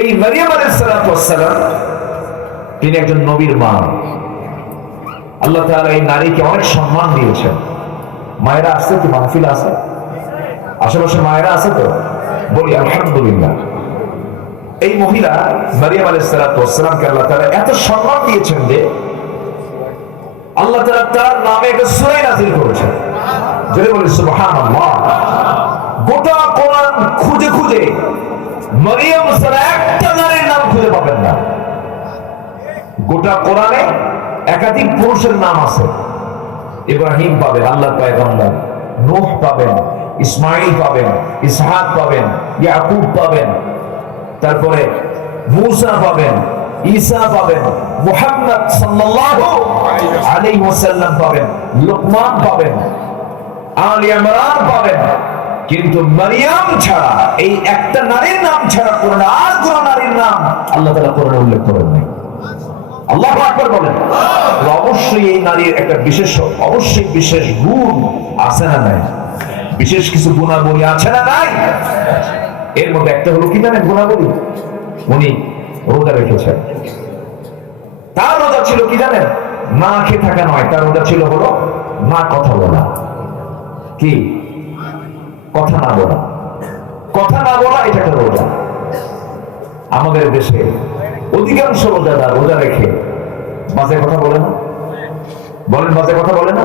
এই মারিয়াম আলাইহিস সালাম তিনি একজন নবীর মা। আল্লাহ তাআলা এই নারীকে অনেক সম্মান দিয়েছেন। মায়েরা আসছে তো, মাহফিল আছে, আশেপাশে মায়েরা আছে তো, বলি আলহামদুলিল্লাহ। এই মহিলা মারিয়াম আলাইহিস সালামকে আল্লাহ তাআলা এত সম্মান দিয়েছেন যে আল্লাহ তাআলা তার নামে একটা সূরা নাযিল করেছেন। যেটা বলি সুবহানাল্লাহ। গোটা কোরআন খুঁজে খুঁজে মারিয়াম ছাড়া একটা নারীর নাম খুঁজে পাবেন না। গোটা কোরআনে একাধিক পুরুষের নাম আছে। ইব্রাহিম পাবেন, আল্লাহর পয়গম্বর, নূহ পাবেন, ইসমাঈল পাবেন, ইসহাক পাবেন, ইয়াকুব পাবেন, তারপরে মূসা পাবেন, ঈসা পাবেন, মুহাম্মদ সাল্লাল্লাহু আলাইহি ওয়াসাল্লাম পাবেন, লুকমান পাবেন, আলী ইমরান পাবেন। কিন্তু মারিয়াম ছাড়া, এই একটা নারীর নাম ছাড়া কোরআনে আর কোন নারীর নাম আল্লাহ তাআলা কোরআনে উল্লেখ করেন নাই। আল্লাহু আকবার বলেন। অবশ্যই এই নারীর একটা বিশেষ, অবশ্যই বিশেষ গুণ আছে না নাই? বিশেষ কিছু গুণাবলী আছে না নাই? এর মধ্যে একটা হলো কি জানেন গুণাবলী? উনি রোজা রেখেছেন। তার রোজা ছিল কি জানেন? না খেয়ে থাকা নয়, তার রোজা ছিল হলো না কথা বলা। কি? কথা না বলা। কথা না বলা এটা একটা রোজা। আমাদের দেশে অধিকাংশ রোজাদার রোজা রেখে বাজে কথা বলে না। বলেন, বাজে কথা বলে না?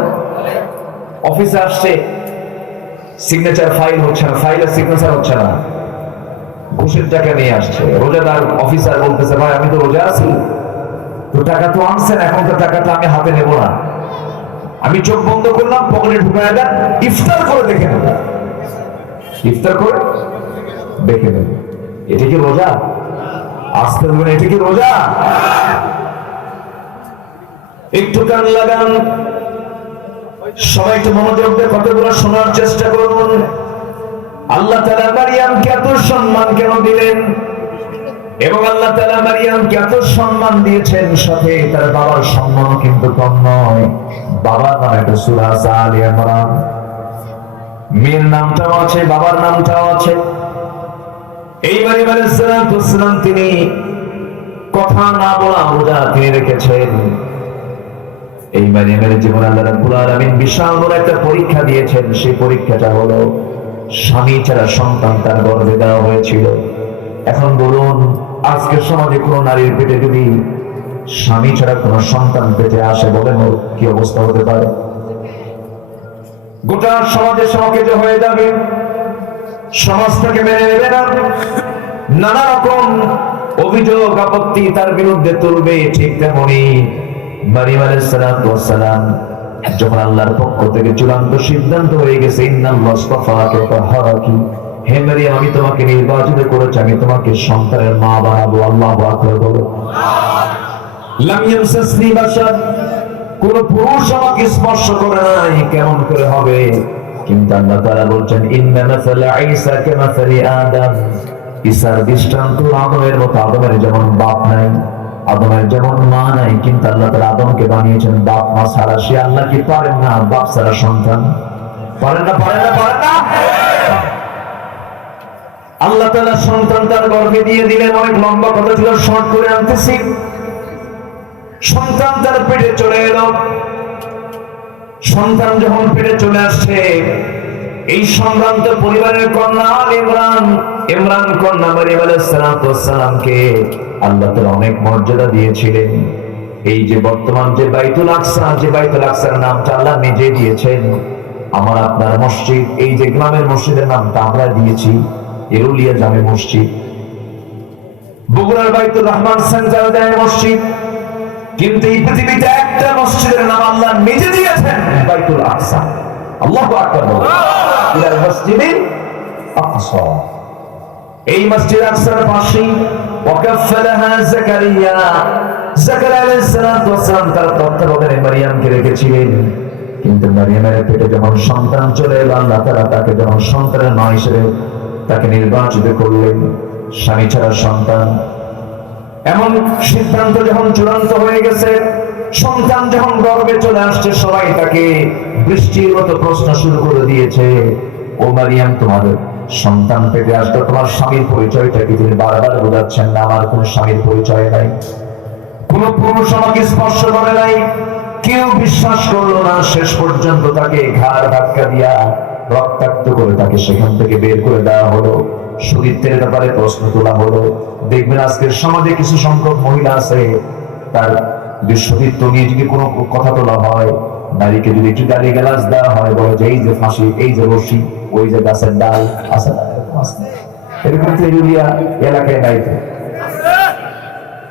অফিসে আসছে, সিগনেচার ফাইল হচ্ছে না, ফাইলের সিগনেচার হচ্ছে না, ঘুষের টাকা নিয়ে আসছে। রোজাদার অফিসার বলতেছে, ভাই আমি তো রোজা আছি, তো টাকা তো আনছেন, এখন তো টাকাটা আমি হাতে নেব না, আমি চোখ বন্ধ করলাম, পকেটে ঢুকায় দেন, ইফতার করে দেখে নেব, ইফতার করে দেখে নেব। এটা কি রোজা? আজকে বলবেন এটা কি রোজা? একটু কান লাগান, সবাই একটু মনোযোগ দিয়ে কতগুলো শোনার চেষ্টা করুন। আল্লাহ তাআলা মারিয়ামকে এত সম্মান কেন দিলেন? এবং আল্লাহ তাআলা মারিয়ামকে এত সম্মান দিয়েছেন, সাথে তার বাবার সম্মান কিন্তু কম নয়। বাবার নামে একটা সূরা আছে আলী ইমরান, মেয়ের নামটাও আছে, বাবার নামটাও আছে। এই মারিয়াম আলাইহিস সালাম তিনি কথা না বলা রোজা তিনি রেখেছেন। এই মারিয়ামের জীবনে আল্লাহ রাব্বুল আলামিন বিশাল বড় একটা পরীক্ষা দিয়েছেন। সেই পরীক্ষাটা হলো স্বামী ছাড়া সন্তান তার গর্ভে দেওয়া হয়েছিল। এখন বলুন, আজকের সমাজে কোন নারীর পেটে যদি স্বামী ছাড়া কোন সন্তান পেটে আসে, বলেন ওর কি অবস্থা হতে পারে? গোটা সমাজে সমাজে হয়ে যাবে, সমাজ তাকে মেনে নেবে না, নানা রকম অভিযোগ আপত্তি তার বিরুদ্ধে তুলবে। ঠিক তেমনি মারিয়াম আলাইহিস সালাম যখন আল্লাহর পক্ষ থেকে চূড়ান্ত সিদ্ধান্ত হয়ে গেছে, ইন্নাল্লাহ আসতাফাকা তাহহারাকি, হে মারিয়াম আমি তোমাকে নির্বাচিত করেছি, আমি তোমাকে সন্তানের মা বানাবো। আল্লাহু আকবার বলো। লাম ইয়ামসাসনি বাশার, কোন পুরুষ আমাকে স্পর্শ করে নাই, কেমন করে হবে? কিন্তু আল্লাহ তাআলা বলছেন, ইন্না মাসালা ঈসা কামাসালি আদম, ঈসার দৃষ্টান্ত আদমের মতো। আদমের যেমন বাপ নাই, আদমের যেমন মা নাই, কিন্তু আল্লাহ তাআলা আদমকে বানিয়েছেন বাপ মা ছাড়া। সে আল্লাহ কি পারেন না বাপ ছাড়া সন্তান? পারেন না, পারেন না, পারেন না। আল্লাহ তাআলা সন্তান তার গর্ভে দিয়ে দিলেন। অনেক লম্বা কথা ছিল, শর্ট করে আনতেছি। সন্তান তার পেটে চলে এলো। সন্তান যখন পেটে চলে আসছে, এই সম্ভ্রান্ত পরিবারের কন্যা ইমরান কন্যা মারিয়াম আলাইহিস সালামকে আল্লাহ তাআলা অনেক মর্যাদা দিয়েছিলেন। এই যে বর্তমান যে বাইতুল আকসা, যে বাইতুল আকসার নামটা আল্লাহ নিজে দিয়েছেন। আমার আপনার মসজিদ, এই যে গ্রামের মসজিদের নামটা আমরা দিয়েছি এরুলিয়া জামে মসজিদ, বগুড়ার বাইতুর রহমান সেন্টার জামে মসজিদ। কিন্তু এই পৃথিবীতে একটা মসজিদের নাম আল্লাহ নিজে দিয়েছেন, বাইতুল আকসা। আল্লাহু আকবার বলো। ইলাল মসজিদিল আকসা, এই মসজিদ আকসার পাশেই ওয়াকাফালাহা যাকারিয়া, যাকারিয়া আলাইহিস সালাম তার তত্ত্বাবধানে মারিয়ামকে রেখেছিলেন। কিন্তু মারিয়ামের পেটে যখন সন্তান চলে এলো, আল্লাহ তাআলা তাকে যখন সন্তানের মা হিসেবে তাকে নির্বাচিত করলেন, স্বামী ছাড়া সন্তান। এমন সিদ্ধান্ত যখন চূড়ান্ত হয়ে গেছে, সন্তান যখন গর্ভে চলে আসছে, সবাই তাকে বৃষ্টির মতো প্রশ্ন শুরু করে দিয়েছে, ও মারিয়াম তোমাদের সন্তান পেটে আসলো, তোমার স্বামীর পরিচয়টা কি? তিনি বারবার বোঝাচ্ছেন না, আমার কোন স্বামীর পরিচয় নাই, কোন পুরুষ আমাকে স্পর্শ করে নাই। কেউ বিশ্বাস করলো না। শেষ পর্যন্ত তাকে ঘাড় ধাক্কা দিয়া রক্তাক্ত করে তাকে সেখান থেকে বের করে দেওয়া হলো। সতীত্বের ব্যাপারে প্রশ্ন তোলা হলো। দেখবেন আজকের সমাজে কিছু সংখ্যক মহিলা আছে, তার যদি সতীত্ব নিয়ে যদি কোনো কথা তোলা হয়, নারীকে যদি একটু গালি গালাজ দেওয়া হয়, বলে যে এই যে ফাঁসি, এই যে রশি, ওই যে গাছের ডাল আছে না, এরকম তো এরিয়া এলাকায় নাই।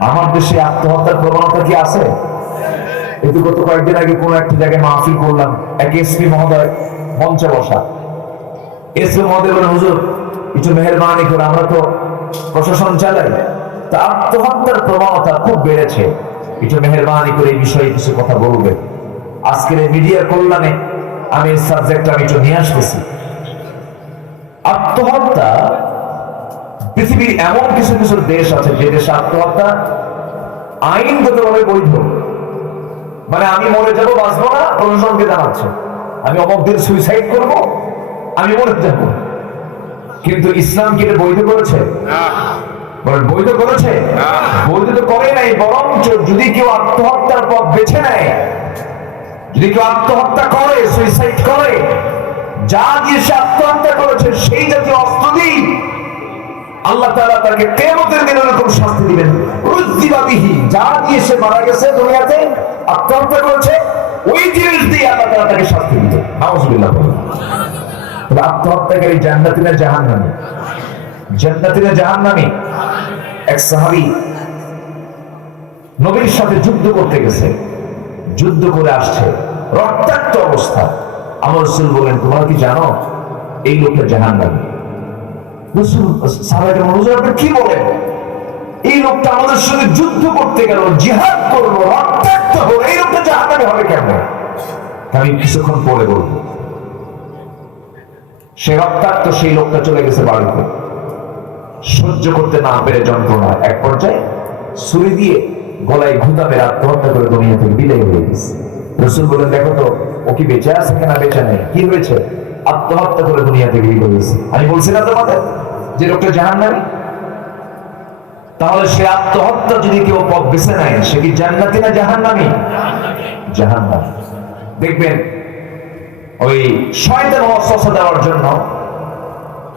আমার দেশে আত্মহত্যার প্রবণতা কি আছে? কিন্তু গত কয়েকদিন আগে কোন একটা জায়গায় মাহফিল করলাম, এক এসপি মহোদয় মঞ্চে বসা। এসপি মহোদয় বলেন, হুজুর একটু মেহেরবানি করে, আমরা তো প্রশাসন চালাই, তা আত্মহত্যার প্রবণতা খুব বেড়েছে, একটু মেহেরবানি করে এই বিষয়ে কিছু কথা বলবেন। আজকের এই মিডিয়ার কল্যাণে আমি এই সাবজেক্ট আমি একটু নিয়ে আসতেছি। আত্মহত্যা, পৃথিবীর এমন কিছু কিছু দেশ আছে যে দেশে আত্মহত্যা আইনগতভাবে বৈধ। মানে আমি মরে যাবো, বাঁচবো না, প্রশাসনকে জানাচ্ছে আমি অমুক দিন সুইসাইড করবো, আমি মরে যাবো। কিন্তু ইসলাম কি এটা বৈধ করেছে? বৈধ করেছে? বৈধ তো করে নাই। বরঞ্চ যদি কেউ আত্মহত্যার পথ বেছে নেয়, যদি কেউ আত্মহত্যা করে, সুইসাইড করে, যা দিয়ে সে আত্মহত্যা করেছে সেই জাতীয় অস্ত্র দিই আল্লাহ তাআলা তাকে কিয়ামতের দিনে এরকম শাস্তি দিবেন। রুদ্দিবাবিহি, যা দিয়ে সে মারা গেছে দুনিয়াতে, আত্মহত্যা করেছে, ওই জিনিস দিয়ে আল্লাহ তাআলা তাকে শাস্তি দিবেন। নাউযুবিল্লাহ। তাহলে আত্মহত্যাকারী জান্নাতি না জাহান্নামী? জান্নাতি না জাহান্নামী? এক সাহাবী নবীর সাথে যুদ্ধ করতে গেছে, যুদ্ধ করে আসছে রক্তাক্ত অবস্থা। আমার রাসূল বলেন, তোমরা কি জানো এই লোকটা জাহান্নামী? রাসূল সাহাবায়ে হুজুর আপনি কি বলেন? এই লোকটা আমাদের সঙ্গে যুদ্ধ করতে গেল, জিহাদ করলো, রক্তাক্ত হলো, এই লোকটা জাহান্নামী হবে কেমন? আমি কিছুক্ষণ পরে বলবো। সে রক্তাক্ত সেই লোকটা চলে গেছে বাড়িতে, সহ্য করতে না পেরে যন্ত্রণা এক পর্যায়ে ছুরি দিয়ে গলায় ঘুঁতা মেরে আত্মহত্যা করে দুনিয়া থেকে বিদায় হয়ে গেছে। রাসূল বলেন, দেখো তো ও কি বেঁচে আছে কিনা, বেঁচে নেই, কি হয়েছে? আত্মহত্যা করে দুনিয়া থেকে বিদায় হয়েছে। আমি বলছি না তোমাদের যে লোকটা জাহান্নামী? তাহলে সে আত্মহত্যা যদি কেউ পথ বেছে নেয়, সে কি জান্নাতি না জাহান্নামী? জাহান্নামী। দেখবেন ওই শয়তান ওয়াসওয়াসা দেওয়ার জন্য,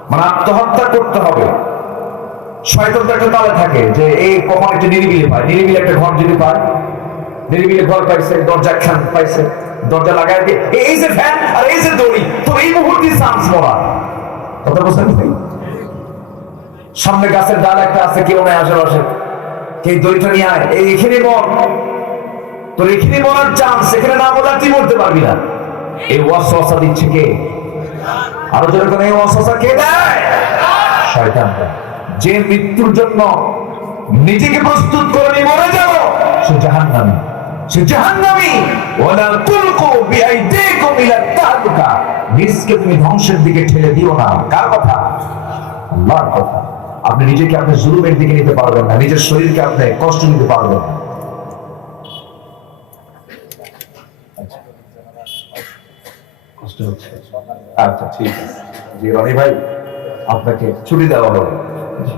মানে আত্মহত্যা করতে হবে, শয়তান তো একটা তালে থাকে যে এই কখন একটা নিরিবিলি পায়, নিরিবিলি একটা ঘর যদি পায়, নিরিবিলি ঘর পাইছে, দরজা খান পাইছে, দরজা লাগাই দিয়ে এই যে ফ্যান আর এই যে দড়ি, তো এই মুহূর্তে চান্স মরা। কথা বুঝছেন ভাই? সামনে গাছের ডাল একটা আছে, কেউ নাই আশেপাশে, এই দড়িটা নিয়ে আয়, এই এখানে মর, তোর এখানে মরার চান্স, এখানে না মরা তুই মরতে পারবি না। এই ওয়াসওয়াসা দিচ্ছে কে? আরো যেরকম এই ওয়াসওয়াসা কে দেয়? শয়তান দেয়। যে মৃত্যুর জন্য নিজেকে প্রস্তুত করে নিয়ে মরে যাব, সে জাহান্নামী, সে জাহান্নামী। ওয়ালা তুলকু বিআইদিকুম ইলা তাহলুকা, নিজকে তুমি ধ্বংসের দিকে ঠেলে দিও না। কার কথা? আল্লাহর কথা। আপনি নিজেকে আপনি জুলুমের দিকে নিতে পারবেন না, নিজের শরীরকে আপনি কষ্ট দিতে পারবেন না। কষ্ট হচ্ছে? আচ্ছা ঠিক আছে। জি রনি ভাই, আপনাকে ছুটি দেওয়া হবে।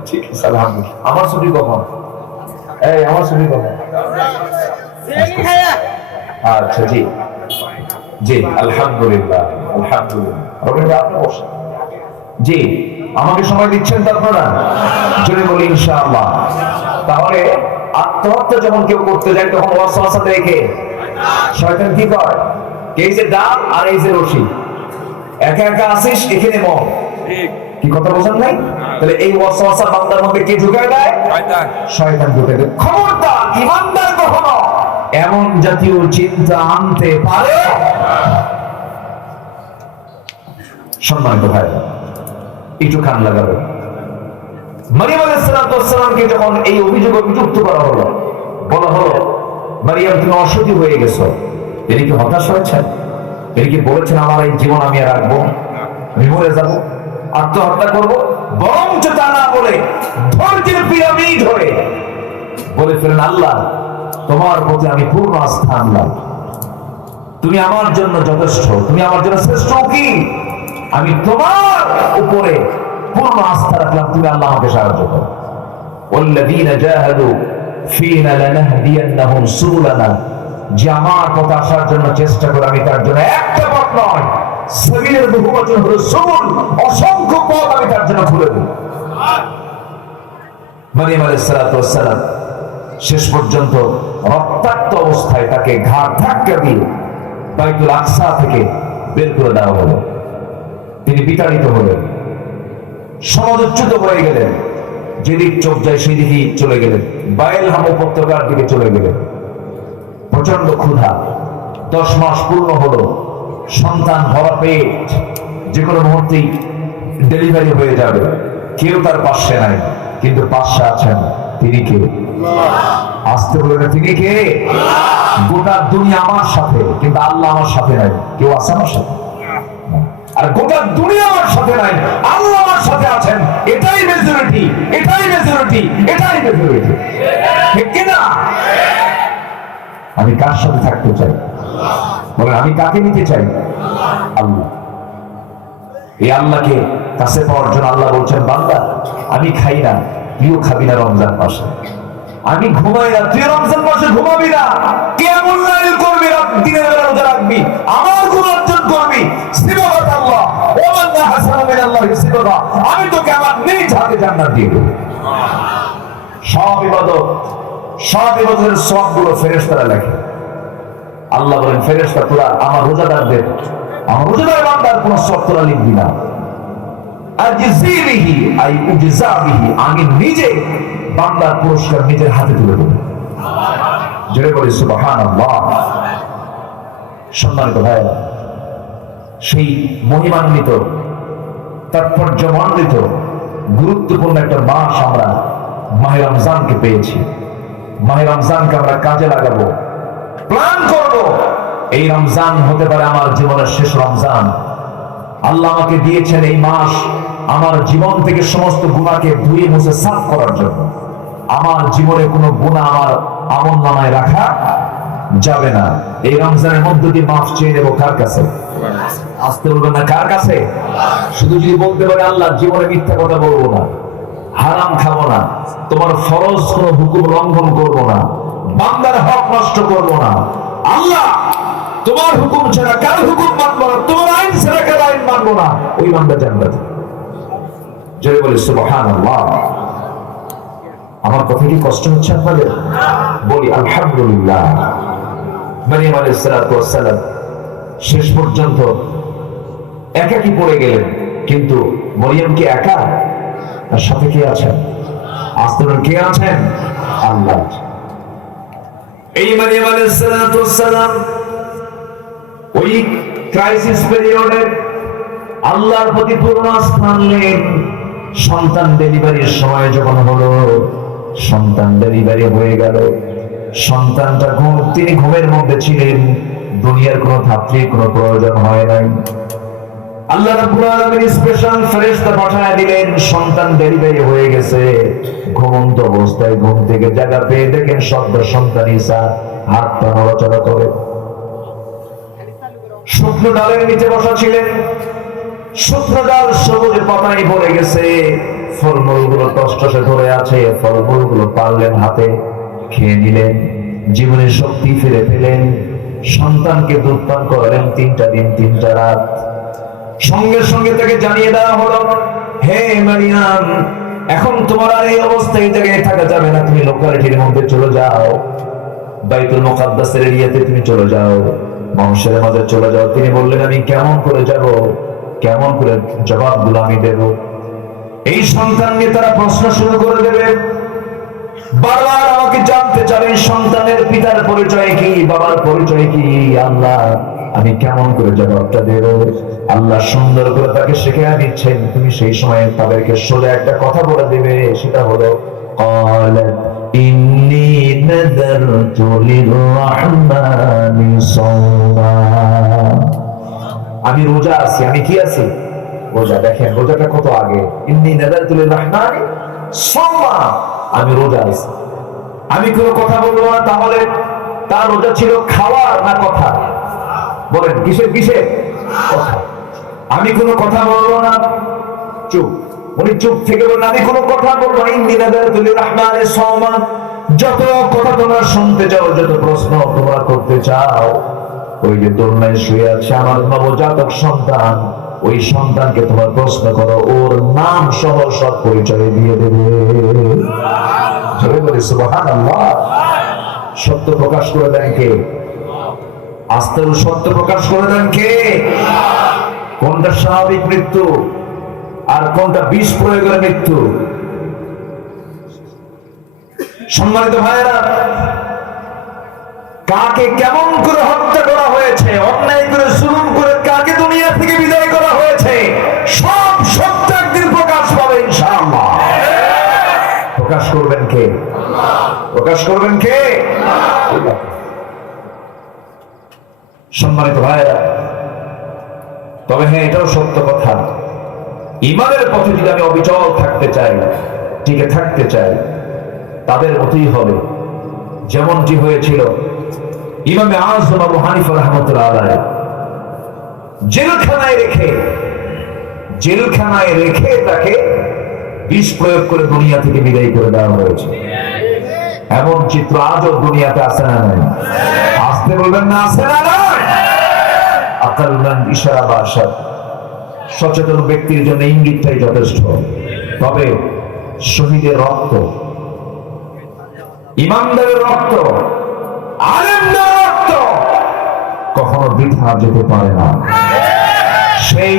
ঠিক আছে, আলহামদুলিল্লাহ। আমার ছুটি কখন? এই আমার ছুটি কখন? আচ্ছা জি জি, আলহামদুলিল্লাহ আলহামদুলিল্লাহ। রনি ভাই আপনি বসেন। জি, আমাকে সময় দিচ্ছেন তো আপনারা? যদি বলি ইনশাআল্লাহ। তাহলে আত্মহত্যা যখন কেউ করতে যায় তখন ওয়াসওয়াসা দেখে শয়তান কি করে? এই যে ডাল আর এই যে রশি, একা একা আসিস, এখানে মর। কি কথা বোঝেন নাই? তাহলে এই ওয়াসওয়াসা বান্দার মধ্যে কে ঢুকায় দেয়? শয়তান। শয়তান ঢুকায় দেয়। খবরদার, ঈমানদার কখনো এমন জাতীয় চিন্তা আনতে পারে। সম্মানিত ভাই, একটু কান লাগাবে। মারিয়াম আলাইহিস সালামকে যখন এই অভিযোগে অভিযুক্ত করা হলো, বলা হলো মারিয়াম তুমি অসতী হয়ে গেছো, তিনি কি হতাশ হয়েছেন? তিনি কি বলেছেন আমার এই জীবন আমি আর রাখবো, আমি মরে যাবো, আত্মহত্যা করব? বরঞ্চ তা না বলে ধৈর্যের পিরামিড হয়ে বলে ফেলেন, আল্লাহ তোমার প্রতি আমি পূর্ণ আস্থা আনলাম, তুমি আমার জন্য যথেষ্ট, তুমি আমার জন্য শ্রেষ্ঠ। কি আমি তোমার উপরে পূর্ণ আস্থা রাখলাম তুমি আল্লাহ আমাকে সাহায্য করো। ওয়াল্লাযীনা জাহাদু ফীনা লানাহদিয়ান্নাহুম সুবুলানা, যে আমার পথে আসার জন্য চেষ্টা করে আমি তার জন্য একটা পথ নয়, সাবিলের বহুবচন হলো সুবুল, অসংখ্য পথ আমি তার জন্য খুলে দেব। মারিয়াম আলাইহিস সালাতু ওয়াস সালাম শেষ পর্যন্ত রক্তাক্ত অবস্থায় তাকে ঘাড় ধাক্কা দিয়ে বাইতুল আকসা থেকে বের করে দেওয়া হলো। তিনি বিতাড়িত হলেন, সমাজচ্যুত হয়ে গেলেন, যেদিক চোখ যায় সেদিকেই চলে গেলেন, বাইলহাম উপত্যকার দিকে চলে গেলেন। প্রচন্ড ক্ষুধা, 10 মাস পূর্ণ হলো, সন্তান ভরা পেট, যে কোনো মুহূর্তেই ডেলিভারি হয়ে যাবে, কেউ তার পাশে নাই, কিন্তু পাশে আছেন তিনি কে? আসতে বলে না, তিনি কে? গোটা দুনিয়া আমার সাথে, কিন্তু আল্লাহ আমার সাথে নাই। কেউ আছে আমার সাথে? আর গোটা দুনিয়া আমার সাথে নাই, আল্লাহ আমার সাথে আছেন। এটাই মেজরিটি, এটাই মেজরিটি, এটাই মেজরিটি, ঠিক কিনা? আমি কার সাথে থাকতে চাই? বলে আমি কাকে নিতে চাই? আল্লাহ। এই আল্লাহকে কাছে পাওয়ার জন্য আল্লাহ বলছেন, বান্দা আমি খাই না, তুইও খাবি না রমজান মাসে। আমি ঘুমাই না, তুই রমজান মাসে ঘুমাবি না। কিয়ামুল লাইল করবি, দিনের বেলা রোজা রাখবি, আমার গুণ অর্জন করবি। সিবাগাত আল্লাহ, ওমান আহসানু মিনাল্লাহি সিবাগা, আমি তোকে আমার নিজ হাতে জান্নাত দিয়ে দেব। সব ইবাদত, সব ইবাদতের সবগুলো ফেরেশতারা লেখে। আল্লাহ বলেন, ফেরেশতা তোরা আমার রোজাদারদের, আমার রোজাদার বান্দার কোন সব তোরা লিখবি না। আজজিবিহি আই উজজাবিহি, আমি নিজে বান্দার পুরস্কার নিজের হাতে তুলে দেব। জোরে বলি সুবহানাল্লাহ। সম্মানিত ভাইরা, সেই মহিমান্বিত, তাৎপর্যমণ্ডিত, গুরুত্বপূর্ণ একটা মাস আমরা মাহে রমজানকে পেয়েছি। মাহে রমজানকে আমরা কাজে লাগাবো, প্ল্যান করব। এই রমজান হতে পারে আমার জীবনের শেষ রমজান। আল্লাহ আমাকে দিয়েছেন এই মাস আমার জীবন থেকে সমস্ত গুনাহকে ধুয়ে মুছে সাফ করার জন্য। আমার জীবনে কোনো গুনাহ আমার আমলনামায় রাখা যাবে না। এই রমজানের মধ্য দিয়ে মাফ চেয়ে নেব কার কাছে? আসতে বলবেন না, কার কাছে? শুধু যদি বলতে পারে আল্লাহ জীবনে মিথ্যা কথা বলবো না, হারাম খাবো না, তোমার ফরজ কোনো হুকুম লঙ্ঘন করবো না, বান্দার হক নষ্ট করবো না, আল্লাহ তোমার হুকুম ছাড়া কার হুকুম মানবো না, তোমার আইন ছাড়া কার আইন মানবো না, ওই বান্দা জান্নাতে। জোরে বলি সুবহানাল্লাহ। আমার কথা কি কষ্ট হচ্ছে আপনাদের? বলি আলহামদুলিল্লাহ। মারিয়াম আলাইহিস সালাতু ওয়াস সালাম শেষ পর্যন্ত একাকী পড়ে গেলেন, কিন্তু মরিয়ম কি একা? তার সাথে কে আছেন? আসমান কে আছেন? আল্লাহ। এই মারিয়াম আলাইহিস সালাতু ওয়াস সালাম ওই ক্রাইসিস পিরিয়ডে আল্লাহর প্রতি পূর্ণ আস্থা আনলেন। সন্তান ডেলিভারির সময় যখন হলো, সন্তান ডেলিভারি হয়ে গেল, সন্তানটা তিনি ঘুমের মধ্যে ছিলেন, দুনিয়ার কোনো ধাত্রীর কোনো প্রয়োজন হয় নাই। আল্লাহ রাব্বুল আলামিন স্পেশাল ফেরেশতা পাঠিয়ে দিলেন। সন্তান ডেলিভারি হয়ে গেছে, ঘুমন্ত অবস্থায় ঘুম থেকে জাগা পেয়ে দেখেন সদ্য সন্তান ঈসা হাত পা নড়াচড়া করে। শুকনো ডালের নিচে বসা ছিলেন, শুকনো ডাল সবুজ পাতায় ভরে গেছে, ফলমূলগুলো টসটসে ধরে আছে, ফলমূলগুলো পারলেন হাতে, খেয়ে নিলেন, জীবনের শক্তি ফিরে পেলেন। সন্তানকে দুধ পান করালেন 3টা দিন 3টা রাত। সঙ্গে সঙ্গে তাকে জানিয়ে দেওয়া হলো, হে মারিয়াম, এখন তোমার আর এই অবস্থায় এই জায়গায় থাকা যাবে না, তুমি লোকালিটির মধ্যে চলে যাও, বাইতুল মুকাদ্দাসের এরিয়াতে তুমি চলে যাও, মানুষের মাঝে চলে যাও। তিনি বললেন, আমি কেমন করে যাব, কেমন করে জবাবগুলো আমি দেব? এই সন্তান নিয়ে তারা প্রশ্ন শুরু করে দেবে, বারবার আমাকে জানতে চাবেন সন্তানের পিতার পরিচয় কি, বাবার পরিচয় কি। আল্লাহ আমি কেমন করে জবাবটা দেব? আল্লাহ সুন্দর করে তাকে শিখিয়ে দিচ্ছেন। তুমি সেই সময় তাদেরকে সোজা একটা কথা বলে দেবে, সেটা হলো ক্বালাত ইন্নী নাযারতু লিররহমানি সাওমা, আমি রোজা আছি। আমি কি আছি? রোজা। দেখেন রোজাটা কত আগে। ইন্নী নাযারতু লিররহমানি সাওমা, আমি রোজা আছি। আমি কোনো কথা বলবো না। তাহলে তার রোজা ছিল খাওয়ার না কথা? বলেন কিসের কিসের কথা? আমি কোনো কথা বলবো না, চুপ। উনি চুপ থেকে বলেন, আমি কোনো কথা বলবো না। ইন্নী নাযারতু লিররহমানিস সাওমা, যত কথা তোমরা শুনতে চাও, যত প্রশ্ন তোমরা করতে চাও, ওই যে দোলনায় শুয়ে আছে আমার নবজাতক সন্তান, ওই সন্তানকে তোমার প্রশ্ন করো, ওর নাম সহ সব পরিচয় দিয়ে দেবে। সুবহানাল্লাহ। সত্য প্রকাশ করে দেন কে? আস্তেও সত্য প্রকাশ করে দেন কে? কোনটা স্বাভাবিক মৃত্যু আর কোনটা বিষ প্রয়োগের মৃত্যু? সম্মানিত ভাইয়েরা, কাকে কেমন করে হত্যা করা হয়েছে, অন্যায় করে জুলুম করে কাকে দুনিয়া থেকে বিদায় করা হয়েছে, সব সত্য একদিন প্রকাশ পাবে ইনশাআল্লাহ। প্রকাশ করবেন কে? প্রকাশ করবেন কে? সম্মানিত ভাইয়েরা, তবে হ্যাঁ, এটাও সত্য কথা, ঈমানের পথে যদি আমি অবিচল থাকতে চাই, টিকে থাকতে চাই, তাদের মতই হবে যেমনটি হয়েছিল ইমামে আযম আবু হানিফা রাহমাতুল্লাহ আলাইহি। জেলখানায় রেখে তাকে বিষ প্রয়োগ করে দুনিয়া থেকে বিদায় করে দেওয়া হয়েছে। এমন চিত্র আজও দুনিয়াতে আছে না নাই? আসতে বলবেন না, আছে না নাই? আকালমান ইশারা বা আশাদ, সচেতন ব্যক্তির জন্য ইঙ্গিতটাই যথেষ্ট। তবে শহীদের রক্ত, ইমানদারের রক্ত, আলেমদের রক্ত কখনো বৃথা যেতে পারে না। সেই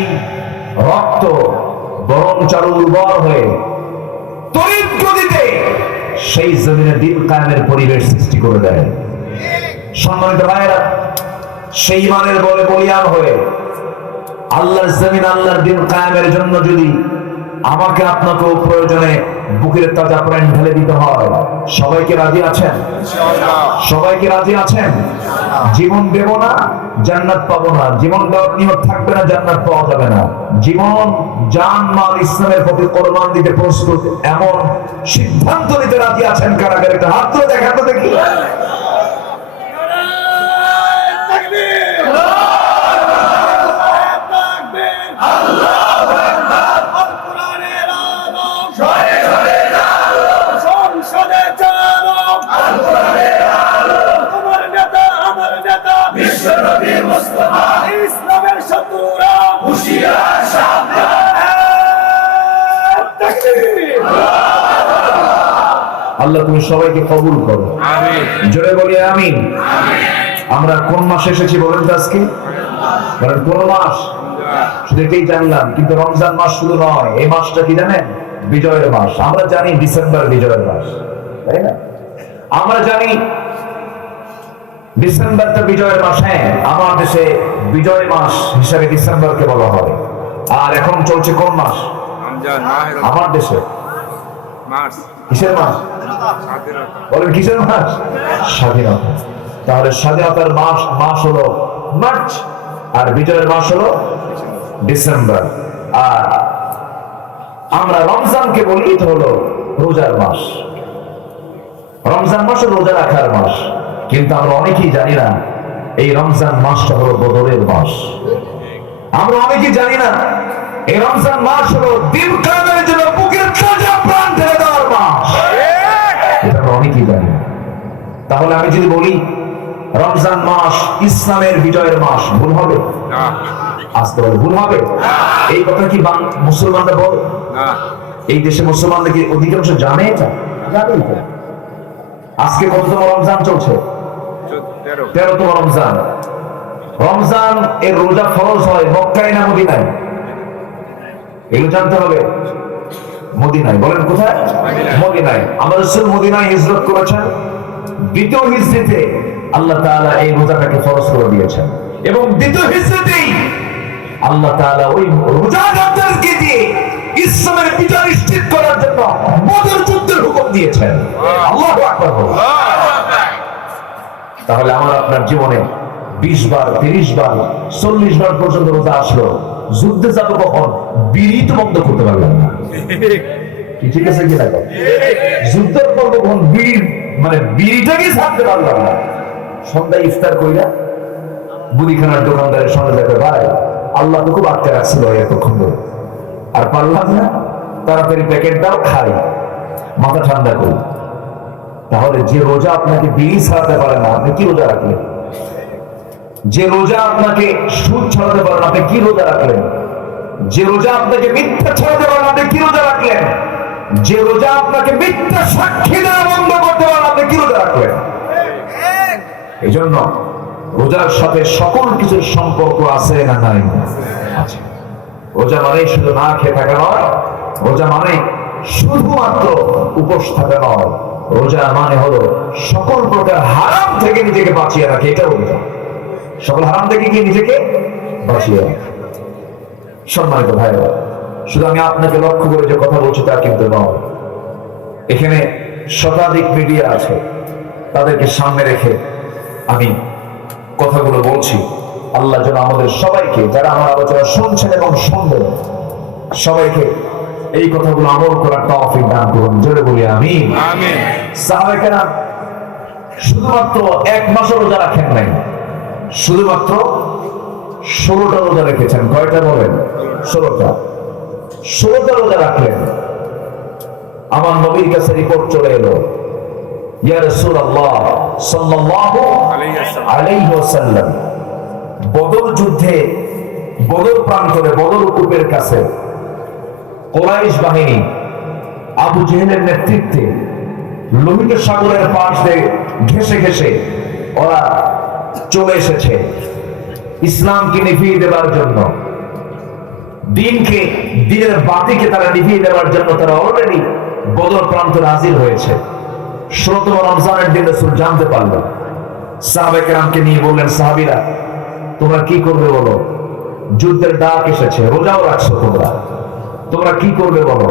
রক্ত বরং চারু উর্বর হয়ে তড়িৎ গতিতে সেই জমিনে দিন কায়েমের পরিবেশ সৃষ্টি করে দেয়। সম্মানিত ভাইয়েরা, সেই ইমানের বলে বলিয়ান হয়ে আল্লাহর জমিন, আল্লাহর দিন কায়েমের জন্য যদি আমাকে আপনাকেও প্রয়োজনে বুকের তাজা প্রাণ ঢেলে দিতে হয়, সবাইকে রাজি আছেন? সবাইকে রাজি আছেন? জীবন দেব না, জান্নাত পাবো না, জীবন দেওয়ার নিয়ত থাকবে না, জান্নাত পাওয়া যাবে না, জীবন জান মাল ইসলামের প্রতি কোরবান দিতে প্রস্তুত, এমন সিদ্ধান্ত নিতে রাজি আছেন কারা কারা? একটা হাত তুলে দেখান তো দেখি। ইসলামের শত্রুরা হুঁশিয়ার, সাবধান। আল্লাহ তুমি সবাইকে কবুল করো, আমিন। জোরে বলি আমিন। আমরা কোন মাসে এসেছি বলেন তো আজকে? বলেন কোন মাস? শুধু এটাই জানলাম, কিন্তু রমজান মাস শুধু নয়, এই মাসটা কি জানেন? বিজয়ের মাস। আমরা জানি ডিসেম্বর বিজয়ের মাস, তাই না? আমরা জানি ডিসেম্বরটা বিজয়ের মাস। হ্যাঁ, আমার দেশে বিজয় মাস হিসাবে ডিসেম্বরকে বলা হয়। আর এখন চলছে কোন মাস? আমার দেশে কিসের মাস? বলেন কিসের মাস? স্বাধীনতা। তাহলে স্বাধীনতার মাস হলো মার্চ, আর বিজয়ের মাস হলো ডিসেম্বর। আর আমরা রমজানকে বলি তো হলো রোজার মাস। রমজান মাস রোজা রাখার মাস, কিন্তু আমরা অনেকেই জানি না এই রমজান মাসটা হলো বদরের মাস। আমরা অনেকেই জানি না এই রমজান মাস হলো দিন কায়েমের জন্য বুকের তাজা প্রাণ ঢেলে দেওয়ার মাস। এটা আমরা অনেকেই জানি না। তাহলে আমি যদি বলি রমজান মাস ইসলামের বিজয়ের মাস, ভুল হবে? আসতে বলে ভুল হবে? এই কথা কি মুসলমানরা বলে? এই দেশে মুসলমানরা কি অধিকাংশ জানে এটা? জানে এটা। আজকে কততম রমজান চলছে? 13তম রমজান। রমজান এর রোজা ফরজ হয় মক্কায় না মদিনায়? এগুলো জানতে হবে। মদিনায়। বলেন কোথায়? মদিনায়। আমরা রাসূল মদিনায় হিজরত করেছেন। দ্বিতীয় হিজরতে আল্লাহ তাআলা এই রোজাটাকে ফরজ করে দিয়েছেন, এবং দ্বিতীয় হিজরতেই আল্লাহ তাআলা ওই রোজাদারদেরকে দিয়ে ইসলামের বিজয় নিশ্চিত করার জন্য বদর যুদ্ধের হুকুম দিয়েছেন। আল্লাহু আকবার। তাহলে আমার আপনার জীবনে 20 বার, 30 বার, 40 বার পর্যন্ত রোজা আসলো, যুদ্ধে যাবো কখন? বিড়ি তো বন্ধ করতে পারলাম না। ঠিক আছে কিনা? যুদ্ধের পর কখন বিড়িটাকে ছাড়তে পারলাম না। সন্ধ্যায় ইফতার কইরা মুদিখানার দোকানদারের সঙ্গে যাবে, ভাই আল্লাহ তো খুব আটকে রাখছিল এতক্ষণ ধরে, আর পারলাম না, তাড়াতাড়ি প্যাকেট দাও, খাই, মাথা ঠান্ডা করি। তাহলে যে রোজা আপনাকে বিড়ি ছাড়াতে পারে না, আপনি কি রোজা রাখলেন? যে রোজা আপনাকে সুদ ছাড়াতে পারে না, আপনি কি রোজা রাখলেন? যে রোজা আপনাকে মিথ্যা ছাড়াতে পারে না, আপনি কি রোজা রাখলেন? যে রোজা আপনাকে মিথ্যা সাক্ষী দেওয়া বন্ধ করতে পারে না, আপনি কি রোজা রাখলেন? এই জন্য রোজার সাথে সকল কিছুর সম্পর্ক আছে না নাই? আছে। রোজা মানে শুধু না খেয়ে থাকা নয়, রোজা মানে শুধুমাত্র উপোস থাকা নয়, রোজা মানে হলো সকল প্রকার হারাম থেকে নিজেকে বাঁচিয়ে রাখে। এটাও রোজা, সকল হারাম থেকে কি নিজেকে বাঁচিয়ে রাখে। সম্মানিত ভাইরা, শুধু আমি আপনাকে লক্ষ্য করে যে কথা বলছি তা কিন্তু নয়। এখানে শতাধিক মিডিয়া আছে, তাদেরকে সামনে রেখে আমি কথাগুলো বলছি। আল্লাহ যেন আমাদের সবাইকে, যারা আমার আলোচনা শুনছেন এবং শুনবেন, সবাইকে এই কথাগুলো আমল করার তৌফিক দান করুন। জোরে বলি আমিন। সাহাবায়ে কেরাম শুধুমাত্র এক মাসও রোজা রাখেন নাই, শুধুমাত্র 16টা রোজা রেখেছেন। কয়টা বলেন? 16টা। 16টা রোজা রাখলেন। আমার নবীর কাছে রিপোর্ট চলে এলো, ইয়া রাসূলুল্লাহ সাল্লাল্লাহু আলাইহি ওয়াসাল্লাম, বদর যুদ্ধে, বদর প্রান্তরে, বদর কূপের কাছে কুরাইশ বাহিনী আবু জেহেলের নেতৃত্বে লোহিত সাগরের পাশ দিয়ে ঘেঁষে ঘেঁষে ওরা চলে এসেছে ইসলামকে নিভিয়ে দেওয়ার জন্য, দিনের বাতিকে তারা নিভিয়ে দেওয়ার জন্য তারা অলরেডি বদর প্রান্তরে হাজির হয়েছে। 16তম রমজানের দিন রাসূল জানতে পারলেন। সাহাবায়ে কেরামকে নিয়ে বললেন, সাহাবীরা তোমরা কি করবে বলো? যুদ্ধের ডাক এসেছে, রোজাও রাখছো তোমরা কি করবে বলো?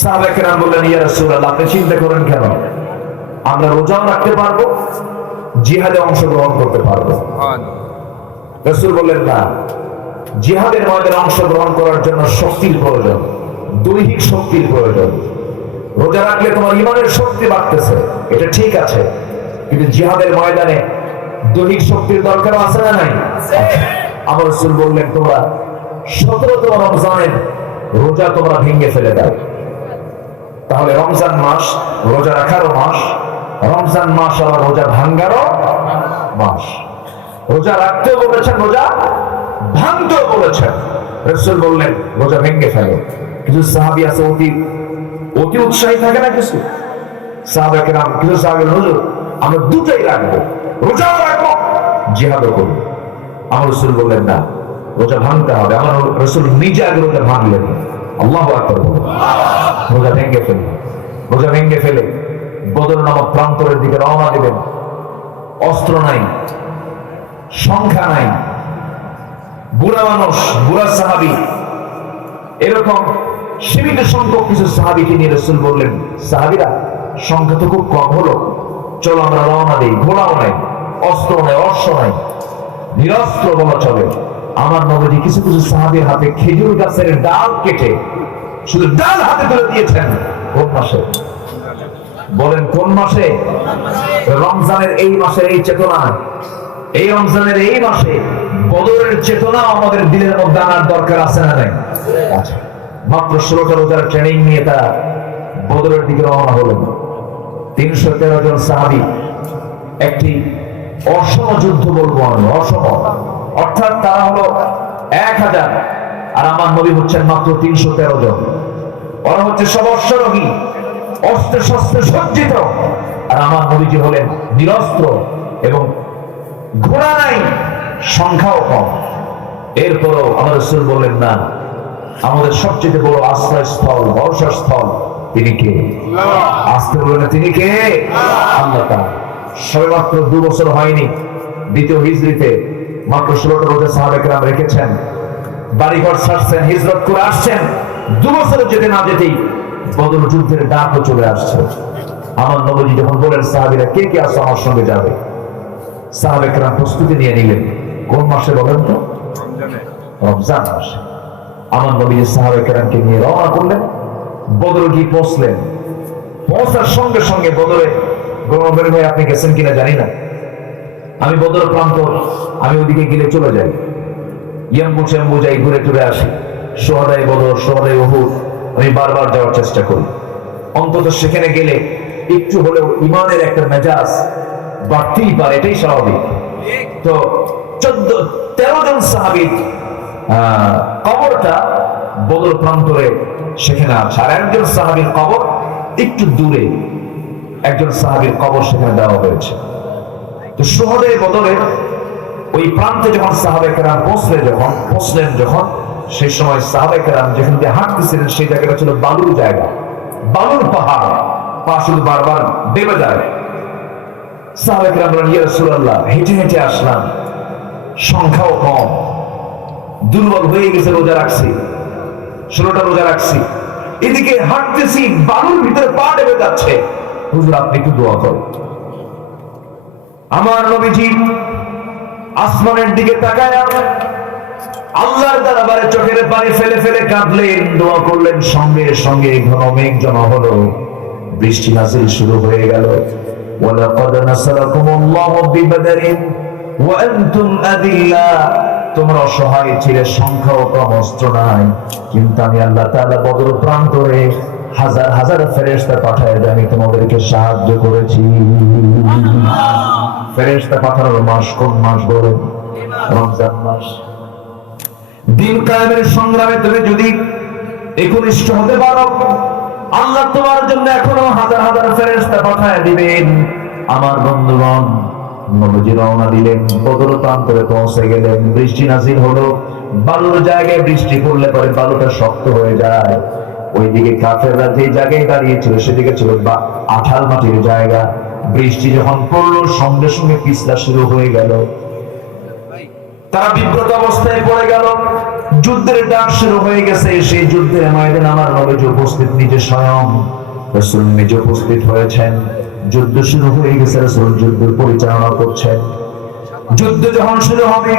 সাহাবায়ে কেরাম বললেন, ইয়া রাসূলুল্লাহ আপনি চিন্তা করেন কেন? আমরা রোজাও রাখতে পারবো, জিহাদে অংশগ্রহণ করতে পারবো। রাসূল বললেন, না, জিহাদের ময়দানে অংশগ্রহণ করার জন্য শক্তির প্রয়োজন, দৈহিক শক্তির প্রয়োজন। রোজা রাখলে তোমার ইমানের শক্তি বাড়তেছে, এটা ঠিক আছে, কিন্তু জিহাদের ময়দানে দৈহিক শক্তির দরকার আছে না নাই? আমার রাসূল বললেন, তোমরা 17তম রমজানের রোজা তোমরা ভেঙে ফেলে দাও। তাহলে রমজান মাস রোজা রাখারও মাস, রমজান মাস আবার রোজা ভাঙ্গারও মাস। রোজা রাখতেও বলেছেন, রোজা ভাঙতেও বলেছেন। রাসূল বললেন রোজা ভেঙে ফেলো। কিছু সাহাবী আছে অতি উৎসাহী থাকে না, কিছু সাহাবায়ে কেরাম, কিছু সাহাবী হুজুর আমরা দুটোই রাখবো, রোজাও রাখবো, জিহাদও করবো। আমার রাসূল বললেন না, রোজা ভাঙতে হবে। আমার রাসূল নিজে আগে রোজা ভাঙলেন। আল্লাহু আকবার বলুন। রোজা ভেঙে ফেললেন। রোজা ভেঙে ফেলে বদর নামক প্রান্তরের দিকে রওনা দিবেন। অস্ত্র নাই, সংখ্যা নাই, বুড়া মানুষ, বুড়া সাহাবী, এরকম সীমিত সংখ্যক কিছু সাহাবীকে নিয়ে রাসূল বললেন, সাহাবীরা সংখ্যা তো খুব কম হলো, চলো আমরা রওনা দেই। ঘোড়াও নাই, অস্ত্র নাই, অশ্ব নাই, নিরস্ত্র বলা চলে। আমার নবী কিছু কিছু সাহাবীর হাতে খেজুর গাছের ডাল কেটে শুধু ডাল হাতে তুলে দিয়েছেন। কোন মাসে বলেন? কোন মাসে? রমজানের এই মাসের এই চেতনা, এই রমজানের এই মাসে বদরের চেতনা আমাদের দিলের মধ্যে আনার দরকার আছে না নাই? আচ্ছা, মাত্র 16টা রোজার ট্রেনিং নিয়ে তারা বদরের দিকে রওনা হলেন। 313 জন সাহাবী, একটি অসম যুদ্ধ বলবো আমি, অসম, অর্থাৎ তারা হলো 1000 আর আমার নবী হচ্ছেন মাত্র 313 জন। ওরা হচ্ছে সব অশ্বরোহী, অস্ত্রে শস্ত্রে সজ্জিত, আর আমার নবীজি হলেন নিরস্ত্র এবং ঘোড়া নাই, সংখ্যাও কম। এরপরও আমার রাসূল বললেন, না, আমাদের সবচেয়ে বড় আশ্রয়স্থল, ভরসার স্থল তিনি কে? আসতে বললেন, তিনি কে? আল্লাহ তাআলা। সবেমাত্র 2 বছর হয়নি, দ্বিতীয় হিজরিতে মাত্র 16টা রোজা সাহাবায়ে কেরাম রেখেছেন, বাড়িঘর ছাড়ছেন, হিজরত করে আসছেন। 2 বছর যেতে না যেতেই বদর যুদ্ধের ডাকও চলে আসছে। আমার নবী যখন বলেন, সাহাবীরা কে কে আসো আমার সঙ্গে যাবে, সাহাবায়ে কেরাম প্রস্তুতি নিয়ে নিলেন। কোন মাসে বলেন তো? রমজান মাসে। আমার নবী সাহাবায়ে কেরামকে নিয়ে রওনা করলেন, বদর গিয়ে পৌঁছলেন। পৌঁছার সঙ্গে সঙ্গে বদরে গণবের ভাই আপনি গেছেন কিনা জানি না, আমি বদর প্রান্ত, আমি ওদিকে গেলে চলে যাই, ইয়াম্বু চেম্বু যাই, ঘুরে টুরে আসি। সোহাদায়ে বদর, সোহাদায়ে উহুদ, আমি বারবার যাওয়ার চেষ্টা করি। অন্তত সেখানে গেলে একটু হলেও ইমানের একটা মেজাজ বাড়তেই পারে, এটাই স্বাভাবিক। তো 13 জন সাহাবীর কবরটা বদর প্রান্তরে সেখানে আছে, আর একজন সাহাবীর কবর একটু দূরে, একজন সাহাবীর কবর সেখানে দেওয়া হয়েছে। তো শুহাদায়ে বদরে ওই প্রান্তে যখন সাহাবায়ে কেরাম পৌঁছলেন যখন সেই সময় সাহাবায়ে কেরাম যেখান দিয়ে হাঁটতেছিলেন সেই জায়গাটা ছিল বালুর জায়গা, বালুর পাহাড়, পা শুধু বারবার দেবে যায়। সাহাবায়ে কেরাম বললেন, ইয়া রাসূলুল্লাহ, হেঁটে হেঁটে আসলাম, সংখ্যাও কম, দুর্বল হয়ে গেছে, রোজা রাখছি, 16টা রোজা রাখছি, এদিকে হাঁটতেছি, বালুর ভিতরে পা দেবে যাচ্ছে, হুজুর আপনি একটু দোয়া করেন। আমার নবীজি আসমানের দিকে তাকায় আল্লাহর দরবারে চোখের পানি ফেলে ফেলে কাঁদলেন, দোয়া করলেন। সঙ্গে সঙ্গে ঘন মেঘ জমা হলো, বৃষ্টি নাযিল শুরু হয়ে গেল। ওয়ালাকাদ নাসারাকুমুল্লাহু বিবাদরিন ওয়া আনতুম আদিল্লা, তোমরা অসহায় ছিলে, সংখ্যাও কম, অস্ত্র নাই, কিন্তু আমি আল্লাহ তাআলা বদর প্রান্তরে হাজার হাজার ফেরেশতা পাঠায় আমি তোমাদেরকে সাহায্য করেছি। ফেরেশতা পাঠানোর মাস কোন মাস বলেন? রমজান মাস। দিন কায়েমের সংগ্রামে তুমি যদি একনিষ্ঠ হতে পারো, আল্লাহ তোমার জন্য এখনো হাজার হাজার ফেরেশতা পাঠায় দিবেন। আমার বন্ধুগণ, নবীজি রওনা দিলেন, বদর প্রান্তরে পৌঁছে গেলেন, বৃষ্টি নাযিল হলো। বালুর জায়গায় বৃষ্টি পড়লে পরে বালুটা শক্ত হয়ে যায়। ওইদিকে কাফেররা যে জায়গায় দাঁড়িয়েছিল সেদিকে ছিল আঠাল মাটির জায়গা। বৃষ্টি যখন পড়লো সঙ্গে সঙ্গে পিছলা শুরু হয়ে গেল, তারা বিব্রত অবস্থায় পড়ে গেল। যুদ্ধের ডাক শুরু হয়ে গেছে। সেই যুদ্ধের ময়দানে আমার নবীজি উপস্থিত, নিজে স্বয়ং রাসূল নিজে উপস্থিত হয়েছেন। যুদ্ধ শুরু হয়ে গেছে, রাসূল যুদ্ধ পরিচালনা করছেন। যুদ্ধ যখন শুরু হবে,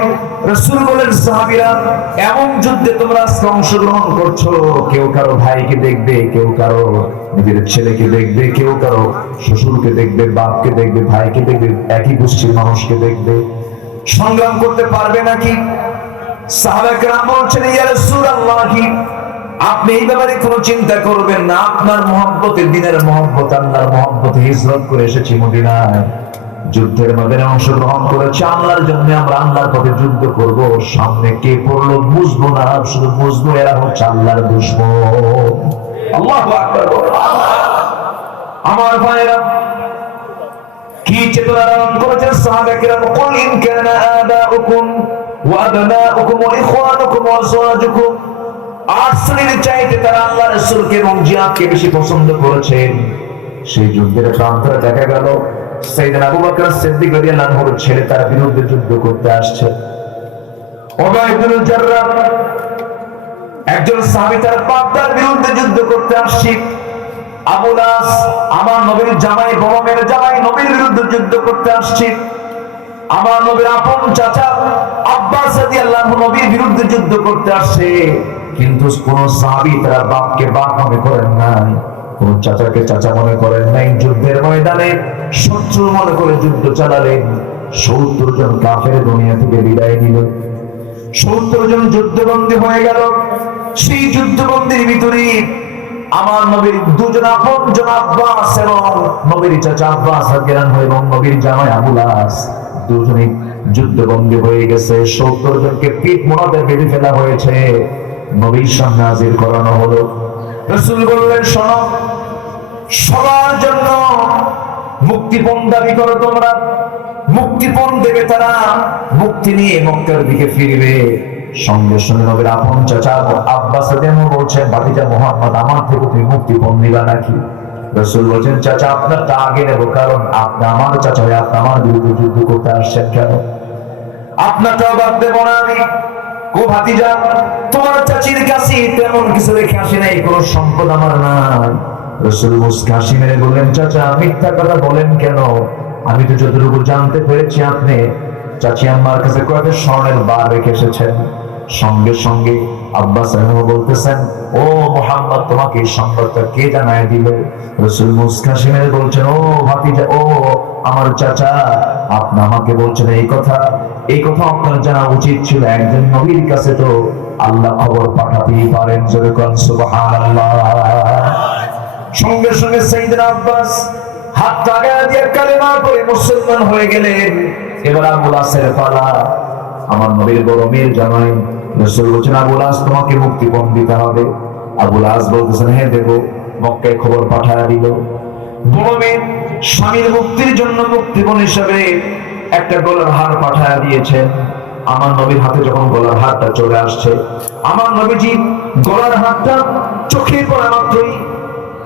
রাসূল বলেন, সাহাবীরা, এমন যুদ্ধে তোমরা আজকে অংশগ্রহণ করছো, কেউ কারো ভাইকে দেখবে, কেউ কারো নিজের ছেলেকে দেখবে, কেউ কারো শ্বশুরকে দেখবে, বাপকে দেখবে, ভাইকে দেখবে, একই গোষ্ঠীর মানুষকে দেখবে। সংগ্রাম করতে পারবে নাকি? সাহাবায়ে কেরাম বলছেন, ইয়া রাসূলুল্লাহ, আপনি এই ব্যাপারে কোনো চিন্তা করবেন না, আপনার মহব্বতে, দিনের মহব্বত, আল্লাহর মহব্বতে হিজরত করে এসেছি মদিনায়, যুদ্ধের ময়দানে অংশগ্রহণ করেছি আল্লাহর জন্য, আমরা আল্লাহর পথে যুদ্ধ করব। সামনে কে পড়লো বুঝবো না, শুধু বুঝবো এরা হচ্ছে আল্লাহর দুশমন। আল্লাহু আকবার। আমার ভাইরা, কি চেতনা ধারণ করেছেন সাহাবায়ে কেরাম? কুল ইন কানা আবাউকুম ওয়া আবনাউকুম ওয়া ইখওয়ানুকুম ওয়া আজওয়াজুকুম, 8 শ্রেণীর চাইতে তারা আল্লাহ রাসূলকে এবং জিহাদকে বেশি পছন্দ করেছেন। সেই যুদ্ধের প্রান্তরে দেখা গেল সাইয়েদনা আবু বকর সিদ্দিক রাদিয়াল্লাহু আনহুর ছেলে তার বিরুদ্ধে যুদ্ধ করতে আসছে। উবাইদা ইবনে জাররাহ, একজন সাহাবী, তার বাপদার বিরুদ্ধে যুদ্ধ করতে আসছে। আবু লাস, আমার নবীর জামাই, বড় মেয়ের জামাই, নবীর বিরুদ্ধে যুদ্ধ করতে আসছে। আমার নবীর আপন চাচা আব্বাস রাদিয়াল্লাহু আনহু নবীর বিরুদ্ধে যুদ্ধ করতে আসছে। কিন্তু কোন সাহাবী তার বাপকে বাপ মনে করেন নাই, কোন চাচাকে চাচা মনে করেন নাই। যুদ্ধের ময়দানে শত্রু মনে করে যুদ্ধ চালালেন। 70 জন কাফের দুনিয়া থেকে বিদায় নিল। 70 জন যুদ্ধবন্দী হয়ে গেল। সেই যুদ্ধবন্দীর ভিতরে আমার নবীর দুজন আপনজন আব্বাস এবং নবীর চাচা আব্বাস রাদিয়াল্লাহু আনহু এবং নবীর জামাই আবু লাস দুজনেই যুদ্ধবন্দী হয়ে গেছে। 70 জনকে পিঠ মোড়াতে বেঁধে ফেলা হয়েছে। নবীর সামনে হাজির করানো হলো। রাসূল বললেন, শোনো, সবার জন্য মুক্তিপণ দাবি করো তোমরা, মুক্তিপণ দেবে তারা, মুক্তি নিয়ে মক্কার দিকে ফিরবে। সঙ্গে সঙ্গে নবীর আপন চাচা আব্বাস রাদিয়াল্লাহু আনহু বলছেন, ভাতিজা মুহাম্মদ, আমার থেকে তুমি মুক্তিপণ নিবা নাকি? রাসূল বলছেন, চাচা আপনারটা আগে নেব, কারণ আপনি আমার চাচা হয়ে আপনি আমার বিরুদ্ধে যুদ্ধ করতে আসছেন কেন? আপনারটাও বাদ দেব না আমি। ও ভাতিজা, তোমার চাচির কাছে তেমন কিছু রেখে আসি নাই, কোনো সম্পদ আমার নাই। রাসূল মুস্কি হাসি মেরে বললেন, চাচা মিথ্যা কথা বলেন কেন? আমি তো যতটুকু জানতে পেরেছি আপনি চাচি আম্মার কাছে কয়েকটা স্বর্ণের বার রেখে এসেছেন। সঙ্গে সঙ্গে আব্বাস রাদিয়াল্লাহু আনহু বলতেছেন, ও মুহাম্মদ, তোমাকে এই সংবাদটা কে জানায় দিল? রাসূল মুস্কি হাসি মেরে বলছেন, ও ভাতিজা, ও আমার চাচা, আপনি আমাকে বলছেন এই কথা? এই কথা আপনার জানা উচিত ছিল। একজন নবীর কাছে তো আল্লাহ খবর পাঠাতেই পারেন। জোরে কোন সুবহানাল্লাহ। সঙ্গে সঙ্গে সাইয়েদনা আব্বাস হাত লাগায় দিয়ে কালেমা পড়ে মুসলমান হয়ে গেলেন। এবার আবুল আসের পালা। আমার নবীর বড় মেয়ের জামাই রাসূল বলেছেন, আবুল আস তোমাকে মুক্তিপণ দিতে হবে। আবুল আস বলতেছেন, হ্যাঁ দেবো। মক্কায় খবর পাঠায় দিল। বড় মেয়ে স্বামীর মুক্তির জন্য মুক্তিপণ হিসাবে একটা গলার হার পাঠায় দিয়েছেন। আমার নবীর হাতে যখন গলার হারটা চলে আসছে, আমার নবীজি গলার হারটা চোখে পড়া মাত্রই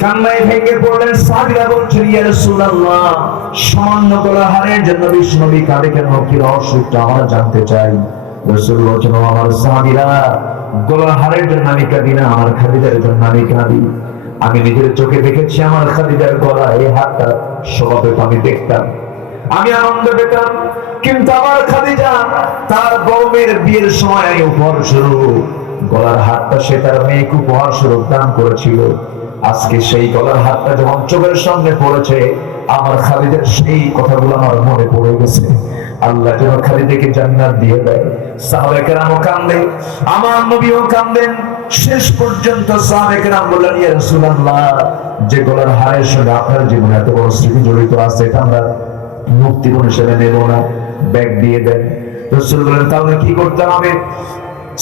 কান্নায় ভেঙে পড়লেন। সাহাবীরা বলছেন, ইয়া রাসূলুল্লাহ, সামান্য গলার হারের জন্য বিষ্ণবী কাঁদে কেন? কি রহস্যটা আমরা জানতে চাই। রাসূল বলছেন, আমার সাহাবীরা, গলার হারের জন্য আমি কাঁদি না, আমার খাদিজার জন্য আমি কাঁদি। আমি নিজের চোখে দেখেছি আমার খাদিজার গলা এই হাতটা শোভাবে আমি দেখতাম, আমি আনন্দ পেতাম। কিন্তু আমার খাদিজা তার বউয়ের বিয়ের সময় উপহার স্বরূপ গলার হাতটা সে তার মেয়েকে উপহার স্বরূপ দান করেছিল। আজকে সেই গলার হাতটা যখন চোখের সামনে পড়েছে, আমার খালিদের সেই কথাগুলো আমার মনে পড়ে গেছে। আল্লাহ যেন খালিদাকে জান্নাত দিয়ে দেয়। সাহাবায়ে কেরামও কাঁদলেন, আমার নবীও কাঁদলেন। শেষ পর্যন্ত সাহাবায়ে কেরাম বললেন, ইয়া রাসূলুল্লাহ, যে গলার হারের সঙ্গে আপনার জীবনে এত বড় স্মৃতি জড়িত আছে, এটা আমরা মুক্তিপণ হিসেবে নেব না, ব্যাগ দিয়ে দেন। রাসূল বললেন, তাহলে কি করতে হবে?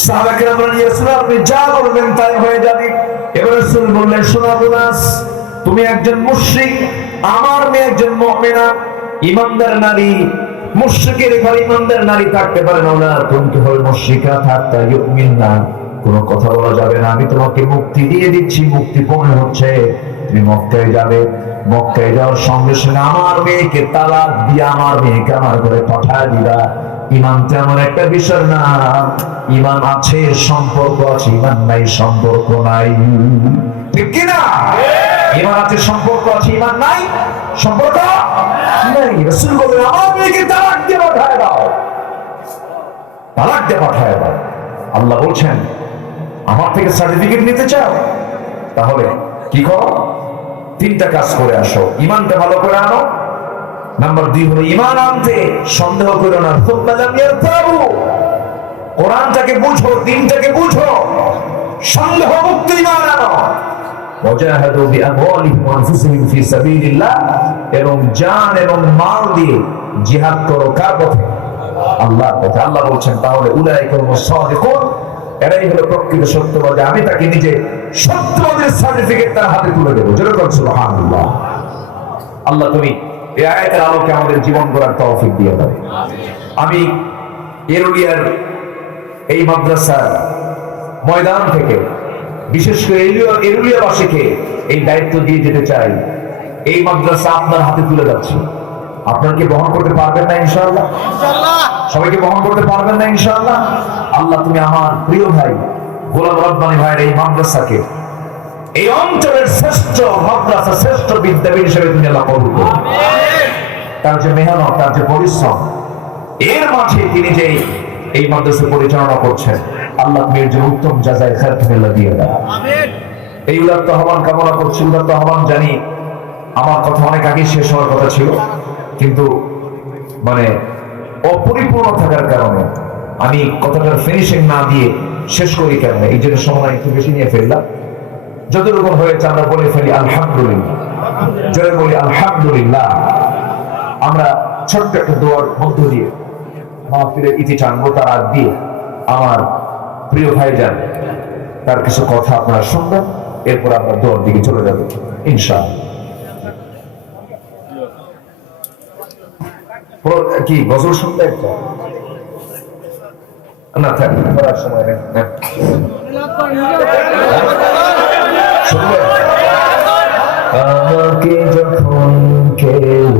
সাহাবায়ে কেরাম বললেন, ইয়া রাসূলুল্লাহ, আপনি যা বলবেন তাই হয়ে যাবে। এবার রাসূল বললেন, শোনো আবু নাস, তুমি একজন মুশরিক, আমার মেয়ে একজন মুমিনা, ঈমানদার নারী। মুশরিকের ঘরে ঈমানদার নারী থাকতে পারে না। তুমি কি হবে মুশরিকা থাকতে ইউমিননা, কোনো কথা বলা যাবে না। আমি তোমাকে মুক্তি দিয়ে দিচ্ছি, মুক্তিপণ হচ্ছে তুমি মক্কায় যাবে। মক্কায় যাওয়ার সঙ্গে সঙ্গে আমার মেয়েকে তালাক দিয়ে আমার মেয়েকে আমার ঘরে পাঠায় দিবা। ঈমান তেমন একটা বিষয় না, ঈমান আছে সম্পর্ক আছে, ঈমান নাই সম্পর্ক নাই, ঠিক কি না? ঈমান আছে সম্পর্ক আছে, ঈমান নাই সম্পর্ক নাই। রাসূল বলেন, আমার মেয়েকে তালাক দিয়ে পাঠায় দাও, তালাক দিয়ে পাঠায় দাও। আল্লাহ বলছেন, আমার থেকে সার্টিফিকেট নিতে চাও? তাহলে কি করো? তিনটা কাজ করে আসো। ঈমানটা ভালো করে আনো। নাম্বার 2 হলো ঈমান আনতে সন্দেহ করো না। কোরআনটাকে বুঝো, দিনটাকে বুঝো, সন্দেহ মুক্ত ঈমান আনো। ওয়াজাহাদু বিআমওয়ালিহিম ওয়া আনফুসিহিম ফি সাবিলিল্লাহ, এবং জান এবং মাল দিয়ে জিহাদ করো। কার পথে? আল্লাহর পথে। আল্লাহ বলছেন, তাহলে উলাইকা হুমুস সাদিকুন, এরাই হলো প্রকৃত সত্যবাদী। আমি তাকে নিজে সত্যবাদীর সার্টিফিকেট তার হাতে তুলে দেবো। জোরে বলুন সুবহানাল্লাহ। আল্লাহ তুমি এই আয়াতের আলোকে আমাদের জীবন গড়ার তৌফিক দিয়ে দাও। আমি এরুলিয়ার এই মাদ্রাসার ময়দান থেকে বিশেষ করে এরুলিয়াবাসীকে এই দায়িত্ব দিয়ে যেতে চাই। এই মাদ্রাসা আপনার হাতে তুলে যাচ্ছে। আপনারা কি বহন করতে পারবেন না ইনশাআল্লাহ? সবাইকে বহন করতে পারবেন না ইনশাআল্লাহ? আল্লাহ তুমি আমার প্রিয় ভাই গোলাম রব্বানী ভাইয়ের এই মাদ্রাসাকে এই অঞ্চলের শ্রেষ্ঠ মাদ্রাসা, শ্রেষ্ঠ বিদ্যাপীঠ হিসেবে তুমি আল্লাহ কবুল করো। তার যে মেহনত, তার যে পরিশ্রম, এর মাঝে তিনি যে এই মাদ্রাসা পরিচালনা করছেন, আল্লাহ তুমি এর জন্য উত্তম জাযায়ে খায়র তুমি আল্লাহ দিয়ে দাও। এই উদাত্ত আহ্বান কামনা করছি। উদাত্ত আহ্বান জানি আমার কথা অনেক আগে শেষ হওয়ার কথা ছিল, কিন্তু মানে অপরিপূর্ণ থাকার কারণে আমি কথাটার ফিনিশিং না দিয়ে শেষ করি কেন, এই জন্য সময় একটু বেশি নিয়ে ফেললাম। যতটুকু হয়েছে আমরা বলে ফেলি আলহামদুলিল্লাহ। জোরে বলি আলহামদুলিল্লাহ। আমরা ছোট্ট একটা দোয়ার মধ্য দিয়ে মাহফিলের ইতি টানবো। তার আগ দিয়ে আমার প্রিয় ভাইজান তার কিছু কথা আপনারা শুনবেন, এরপর আমরা দোয়ার দিকে চলে যাব ইনশাআল্লাহ। কি গজল শুনতে একটা না থাকি পড়ার সময় নেই। আমাকে যখন কেউ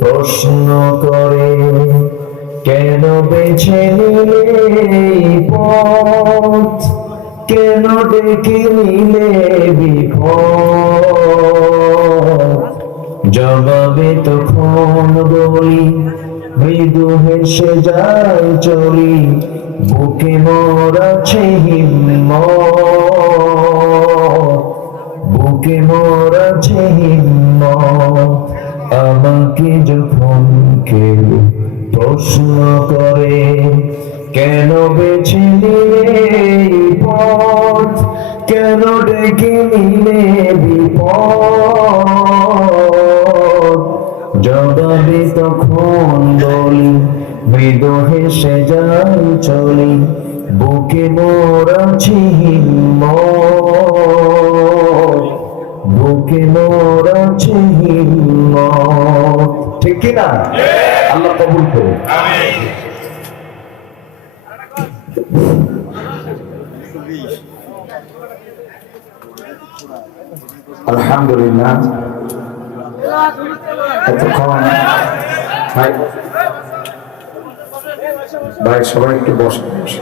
প্রশ্ন করে, কেন বেছে নিলে পথ, কেন ডেকে নিলে বিপদ, জবাবে তখন বলি মৃদু হেসে যায় চলি, বুকে মোর আছে হিম্মত, বুকে মোর আছে হিম্মত। আমাকে যখন কেউ প্রশ্ন করে, কেন বেছে নিলে ভাবে তখন বলি, মৃদু হেসে যাই চলি, বুকে মোর আছে হিম্মত, বুকে মোর আছে হিম্মত। ঠিক কিনা? আল্লাহ কবুল করুন। আলহামদুলিল্লাহ, এতক্ষণ ভাই সবাই একটু বসে